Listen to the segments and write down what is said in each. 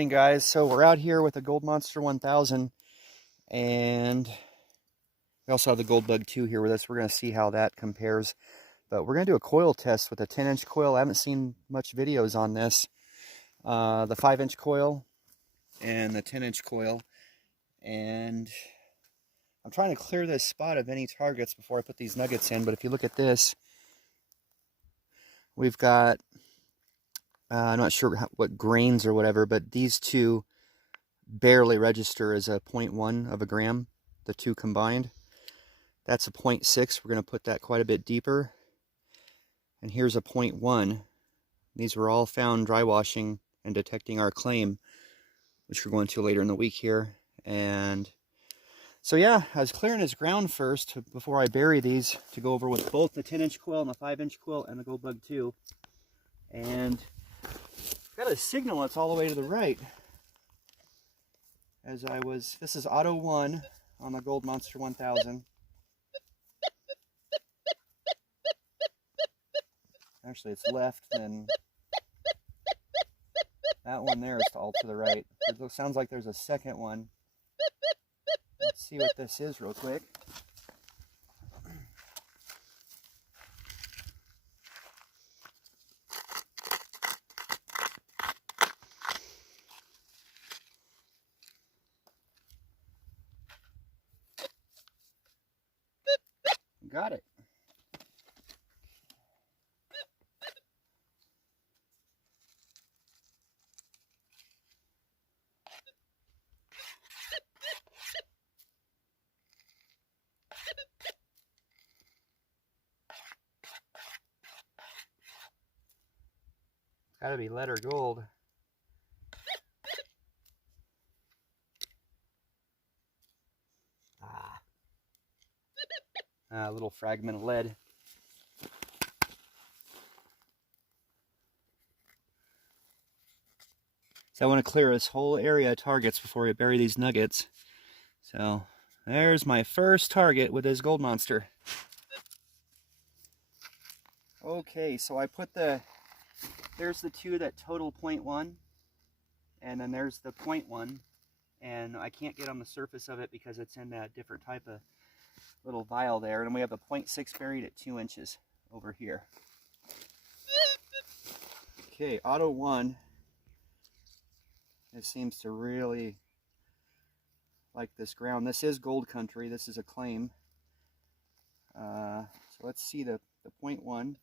morning, guys. So we're out here with the Gold Monster 1000, and we also have the Gold Bug 2 here with us. We're going to see how that compares, but we're going to do a coil test with a 10-inch coil. I haven't seen much videos on this. The 5-inch coil and the 10-inch coil, and I'm trying to clear this spot of any targets before I put these nuggets in. But if you look at this, we've got I'm not sure what grains or whatever, but these two barely register as a 0.1 of a gram, the two combined. That's a 0.6. We're going to put that quite a bit deeper. And here's a 0.1. These were all found dry washing and detecting our claim, which we're going to later in the week here. And so yeah, I was clearing his ground first before I bury these to go over with both the 10-inch coil and the 5-inch coil and the Gold Bug 2. And I've got a signal that's all the way to the right. This is auto 1 on the Gold Monster 1000. Actually, it's left, and that one there is all to the right. It sounds like there's a second one. Let's see what this is real quick. Got it. It's gotta be lead or gold. A little fragment of lead. So I want to clear this whole area of targets before I bury these nuggets. So there's my first target with this Gold Monster. Okay, so I put there's the two that total 0.1, and then there's the 0.1, and I can't get on the surface of it because it's in that different type of little vial there, and we have a 0.6 buried at 2 inches over here. Okay, auto 1. It seems to really like this ground. This is gold country. This is a claim. So let's see the 0.1.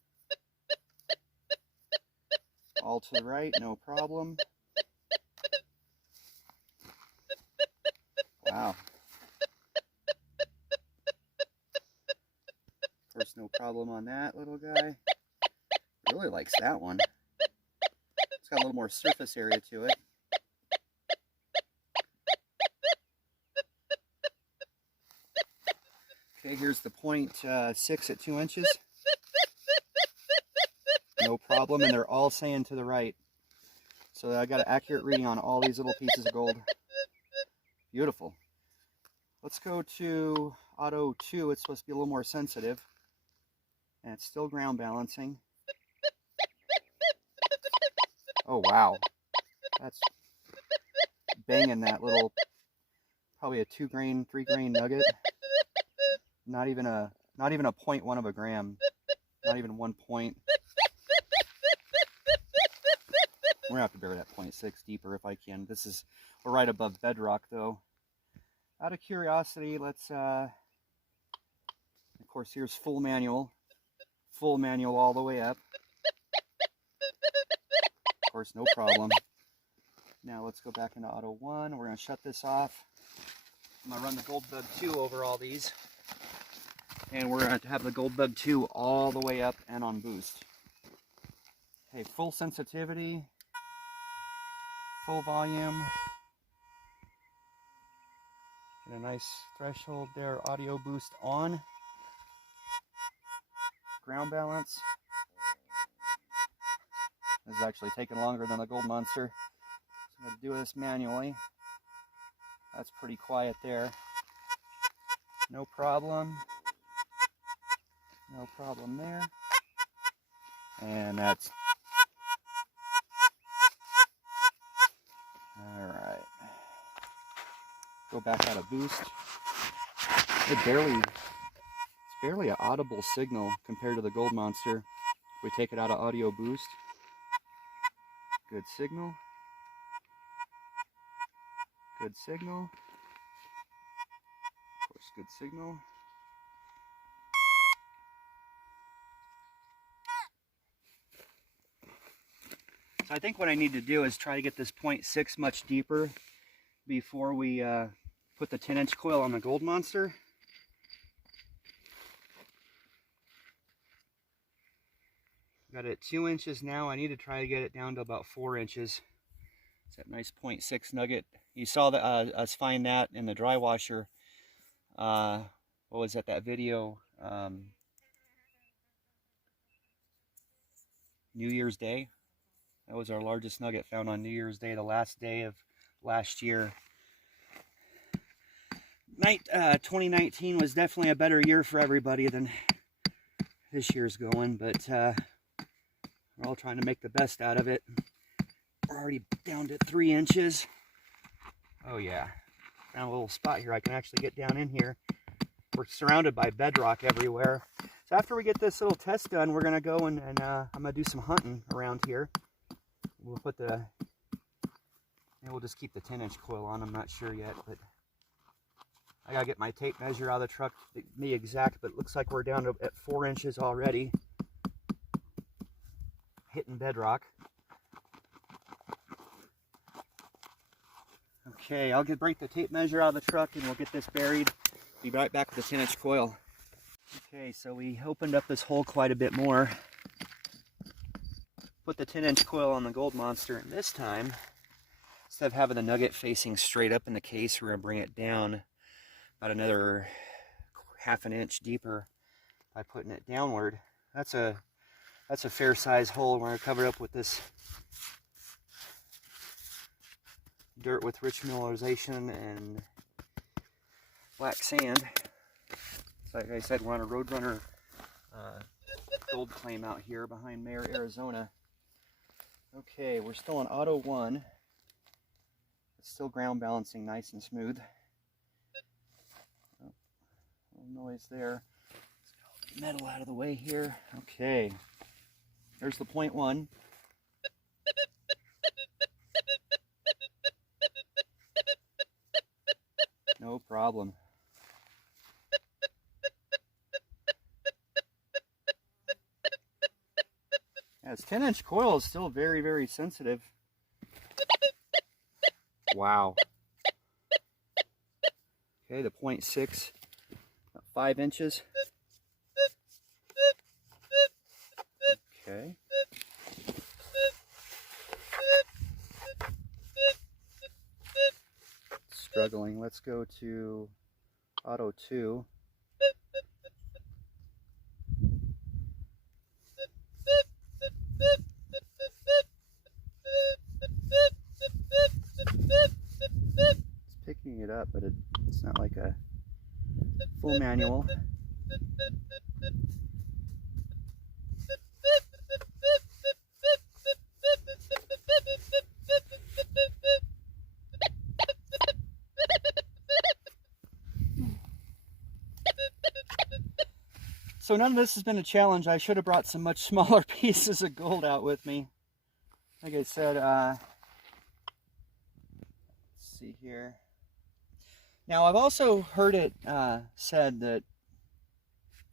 All to the right, no problem. Wow. Of course, no problem on that little guy. Really likes that one. It's got a little more surface area to it. Okay, here's the 0.6 at 2 inches. No problem, and they're all saying to the right. So I got an accurate reading on all these little pieces of gold. Beautiful. Let's go to auto 2. It's supposed to be a little more sensitive. And it's still ground balancing. Oh wow. That's banging that little, probably a 2-grain, 3-grain nugget. Not even a 0.1 of a gram. Not even 1 point. We're gonna have to bury that 0.6 deeper if I can. We're right above bedrock though. Out of curiosity, let's of course here's full manual all the way up. Of course, no problem. Now let's go back into auto 1. We're gonna shut this off. I'm gonna run the Gold Bug 2 over all these, and we're gonna have the Gold Bug 2 all the way up and on boost. Okay, full sensitivity. Full volume. Get a nice threshold there. Audio boost on. Ground balance. This is actually taking longer than the Gold Monster. So I'm going to do this manually. That's pretty quiet there. No problem. No problem there. And that's Go back out of boost. It's barely an audible signal compared to the Gold Monster. If we take it out of audio boost, good signal. Good signal. Of course, good signal. So I think what I need to do is try to get this 0.6 much deeper before we put the 10-inch coil on the Gold Monster. Got it at 2 inches now. I need to try to get it down to about 4 inches. It's that nice 0.6 nugget. You saw that, us find that in the dry washer. What was that video? New Year's Day. That was our largest nugget found on New Year's Day, the last day of last year. 2019 was definitely a better year for everybody than this year's going, but we're all trying to make the best out of it. We're already down to 3 inches. Oh yeah, found a little spot here. I can actually get down in here. We're surrounded by bedrock everywhere. So after we get this little test done, we're gonna go and I'm gonna do some hunting around here. We'll put maybe we'll just keep the 10-inch coil on. I'm not sure yet, but I gotta get my tape measure out of the truck to be exact, but it looks like we're down to at 4 inches already, hitting bedrock. Okay, I'll break the tape measure out of the truck and we'll get this buried. Be right back with the 10-inch coil. Okay, so we opened up this hole quite a bit more. Put the 10-inch coil on the Gold Monster, and this time, instead of having the nugget facing straight up in the case, we're going to bring it down about another ½ an inch deeper by putting it downward. That's a fair size hole. We're going to cover it up with this dirt with rich mineralization and black sand. So like I said, we're on a Roadrunner gold claim out here behind Mayer, Arizona. Okay, we're still on auto 1. It's still ground balancing nice and smooth. Oh, little noise there. Let's get all the metal out of the way here. Okay, there's the 0.1. No problem. Yeah, this 10-inch coil is still very, very sensitive. Wow. Okay, the 0.6, 5 inches. Okay. Struggling. Let's go to auto 2. It's picking it up, but it's not like a full manual. So none of this has been a challenge. I should have brought some much smaller pieces of gold out with me. Like I said, let's see here. Now I've also heard it said that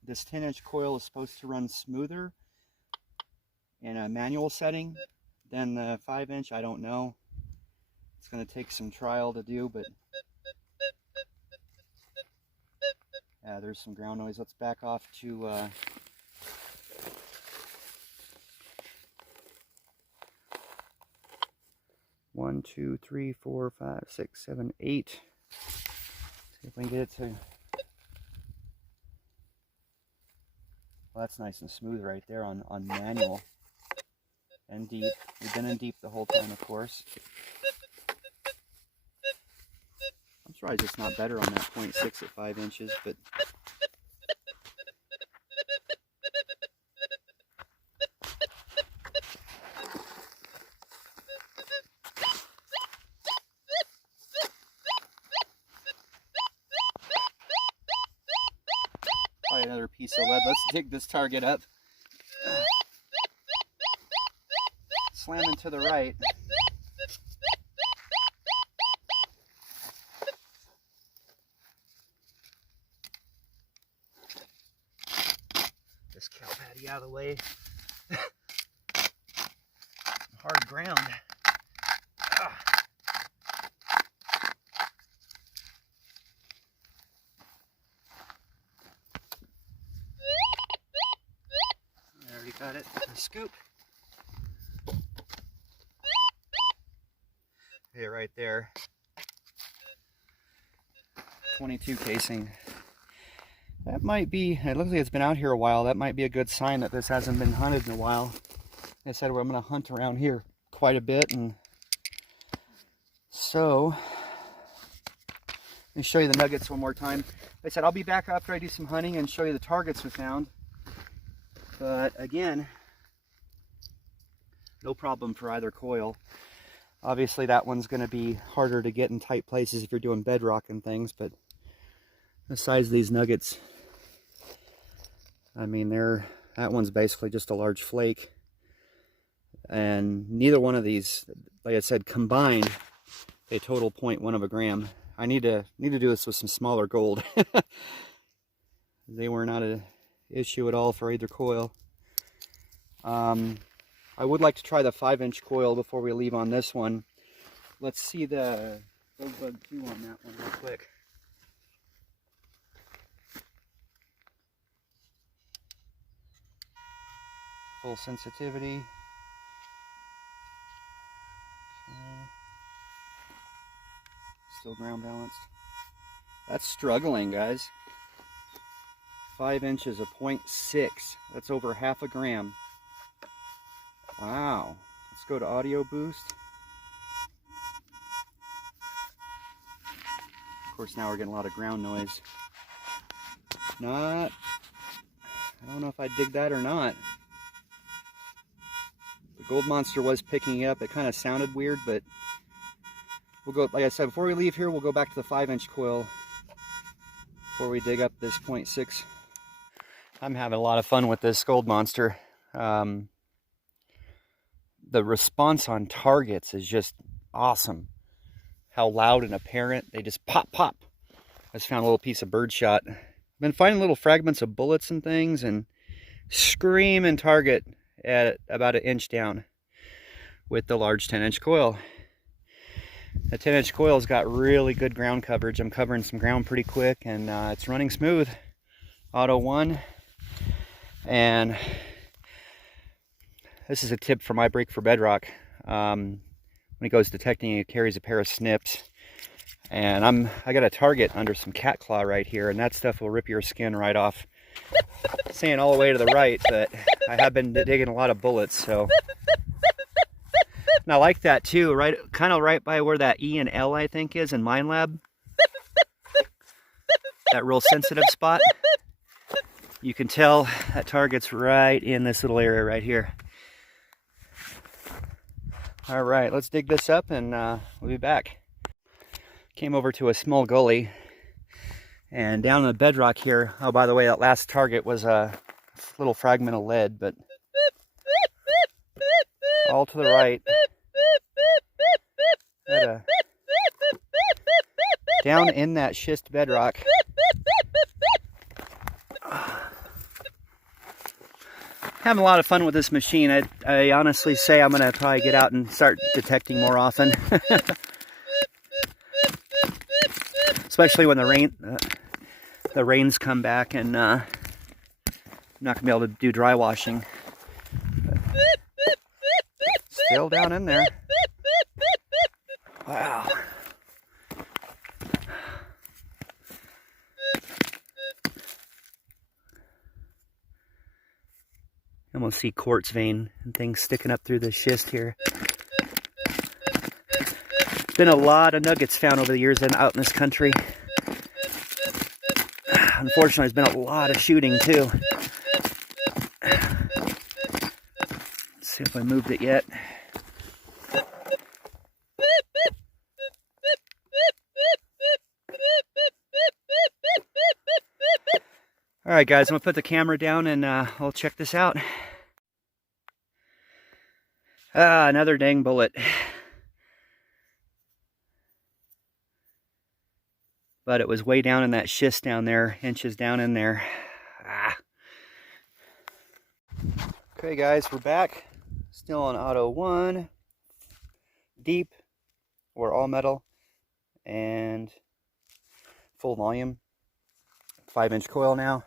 this 10-inch coil is supposed to run smoother in a manual setting than the 5-inch. I don't know. It's going to take some trial to do, but yeah, there's some ground noise. Let's back off to 1, 2, 3, 4, 5, 6, 7, 8. See if we can get it to. Well, that's nice and smooth right there on manual and deep. We've been in deep the whole time, of course. I'm surprised it's not better on that 0.6 at 5 inches, but try another piece of lead. Let's dig this target up. Slamming to the right. This cow patty out of the way. Hard ground. I already got it with a scoop. Hey, right there. 22 casing. That might be, it looks like it's been out here a while. That might be a good sign that this hasn't been hunted in a while. Like I said, I'm going to hunt around here quite a bit, and so let me show you the nuggets one more time. Like I said, I'll be back after I do some hunting and show you the targets we found. But again, no problem for either coil. Obviously that one's going to be harder to get in tight places if you're doing bedrock and things, but the size of these nuggets, I mean, that one's basically just a large flake. And neither one of these, like I said, combined, a total 0.1 of a gram. I need to do this with some smaller gold. They were not an issue at all for either coil. I would like to try the 5-inch coil before we leave on this one. Let's see the Gold Bug 2 on that one real quick. Full sensitivity. Okay. Still ground balanced. That's struggling, guys. 5 inches of 0.6. That's over half a gram. Wow. Let's go to audio boost. Of course, now we're getting a lot of ground noise. I don't know if I dig that or not. The Gold Monster was picking up. It kind of sounded weird, but we'll go, like I said, before we leave here, we'll go back to the 5-inch coil before we dig up this 0.6. I'm having a lot of fun with this Gold Monster. The response on targets is just awesome. How loud and apparent. They just pop, pop. I just found a little piece of birdshot. Been finding little fragments of bullets and things, and scream and target at about 1 inch down with the large 10-inch coil. The 10-inch coil's got really good ground coverage. I'm covering some ground pretty quick, and it's running smooth. Auto 1. And this is a tip for my break for bedrock. When he goes detecting, he carries a pair of snips, and I got a target under some cat claw right here, and that stuff will rip your skin right off. Saying all the way to the right, but I have been digging a lot of bullets, so. And I like that too, right, kind of right by where that E and L I think is in Mine Lab. That real sensitive spot. You can tell that target's right in this little area right here. All right, let's dig this up, and we'll be back. Came over to a small gully, and down in the bedrock here, oh, by the way, that last target was a little fragment of lead, but all to the right. Down in that schist bedrock. Having a lot of fun with this machine. I honestly say I'm going to probably get out and start detecting more often. Especially when the rains come back, and I'm not going to be able to do dry washing. But still down in there. Wow. I almost see quartz vein and things sticking up through the schist here. There's been a lot of nuggets found over the years out in this country. Unfortunately, there's been a lot of shooting too. Let's see if I moved it yet. All right, guys, I'm gonna put the camera down and I'll check this out. Ah, another dang bullet. But it was way down in that schist down there, inches down in there. Ah. Okay, guys, we're back. Still on auto 1, deep, or all metal, and full volume. 5-inch coil now.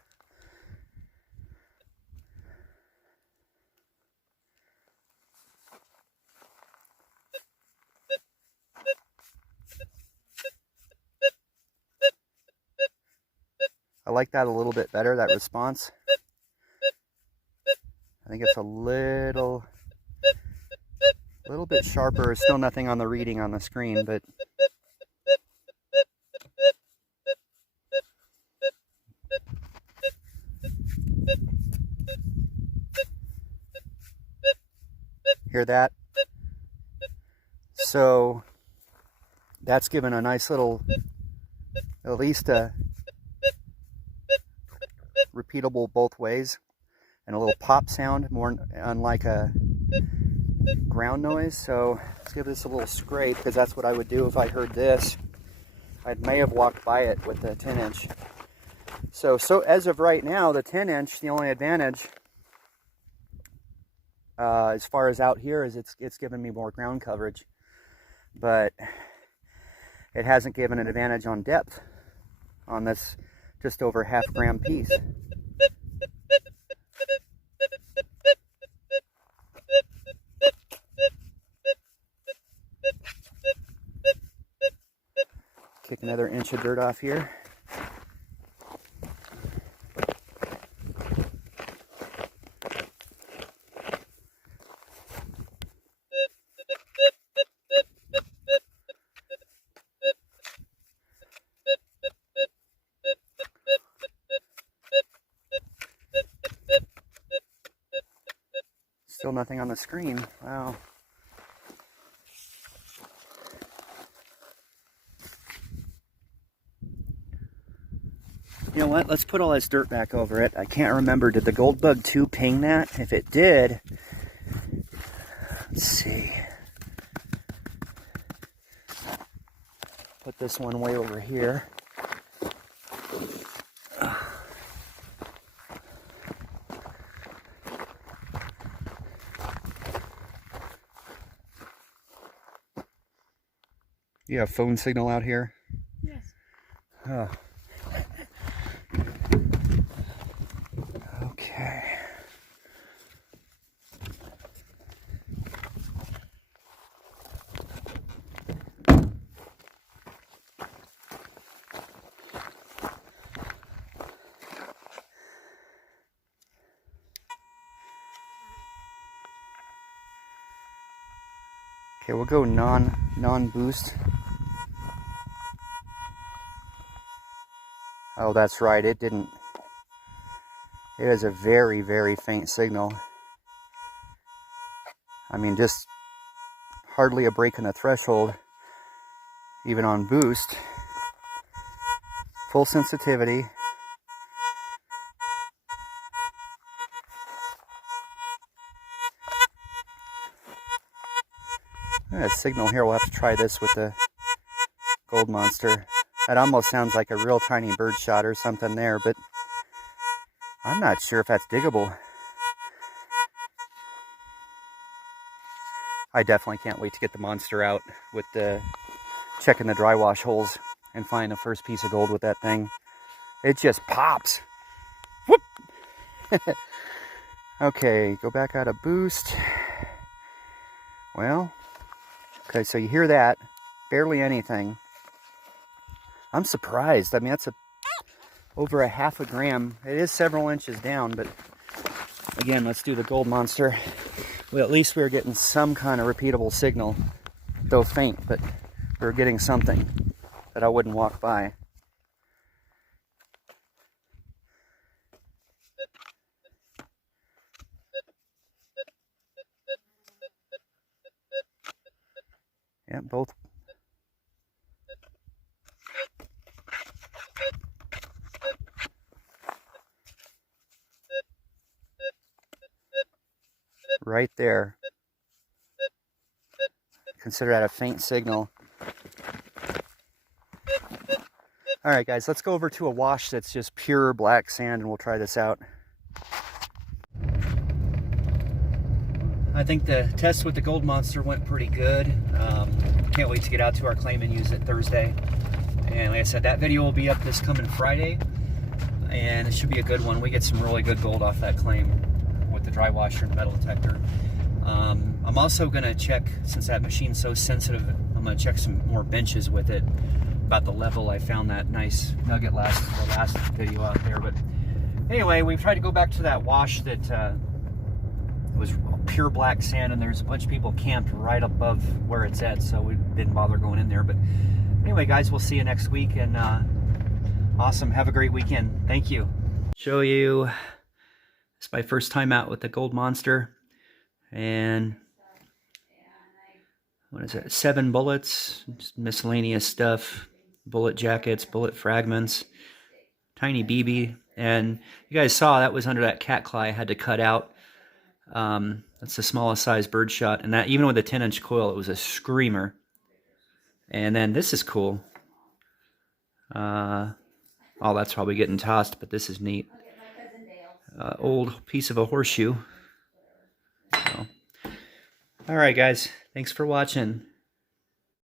I like that a little bit better, that response. I think it's a little bit sharper. Still nothing on the reading on the screen, but hear that? So that's given a nice little, at least a repeatable both ways, and a little pop sound, more unlike a ground noise. So let's give this a little scrape, because that's what I would do if I heard this. I may have walked by it with the 10-inch. So as of right now, the 10-inch, the only advantage as far as out here is it's given me more ground coverage, but it hasn't given an advantage on depth on this just over half-gram piece. Kick another inch of dirt off here. Still nothing on the screen. Wow. You know what? Let's put all this dirt back over it. I can't remember. Did the Goldbug 2 ping that? If it did, let's see. Put this one way over here. You have phone signal out here? Yes. Oh. Okay. Okay, we'll go non-boost. Oh, that's right. It didn't. It is a very, very faint signal. I mean, just hardly a break in the threshold, even on boost. Full sensitivity. A signal here. We'll have to try this with the Gold Monster. That almost sounds like a real tiny bird shot or something there, but I'm not sure if that's diggable. I definitely can't wait to get the Monster out with the checking the dry wash holes and find the first piece of gold with that thing. It just pops. Whoop! Okay, go back out of boost. Well, okay, so you hear that. Barely anything. I'm surprised. I mean, that's over a half a gram. It is several inches down, but again, let's do the Gold Monster. Well, at least we were getting some kind of repeatable signal, though faint, but we were getting something that I wouldn't walk by. Yeah, both. right there. Consider that a faint signal. All right, guys, let's go over to a wash that's just pure black sand and we'll try this out. I think the test with the Gold Monster went pretty good. Can't wait to get out to our claim and use it Thursday. And like I said, that video will be up this coming Friday. And it should be a good one. We get some really good gold off that claim with the dry washer and metal detector. I'm also gonna check, since that machine's so sensitive, I'm gonna check some more benches with it about the level. I found that nice nugget the last video out there. But anyway, we've tried to go back to that wash that was pure black sand, and there's a bunch of people camped right above where it's at, so we didn't bother going in there. But anyway, guys, we'll see you next week, and awesome. Have a great weekend. Thank you. Show you, it's my first time out with the Gold Monster, and what is it? 7 bullets, just miscellaneous stuff, bullet jackets, bullet fragments, tiny BB, and you guys saw that was under that cat claw I had to cut out. That's the smallest size bird shot, and that even with a 10-inch coil, it was a screamer. And then this is cool. Oh, that's probably getting tossed, but this is neat. Old piece of a horseshoe. So. All right, guys. Thanks for watching.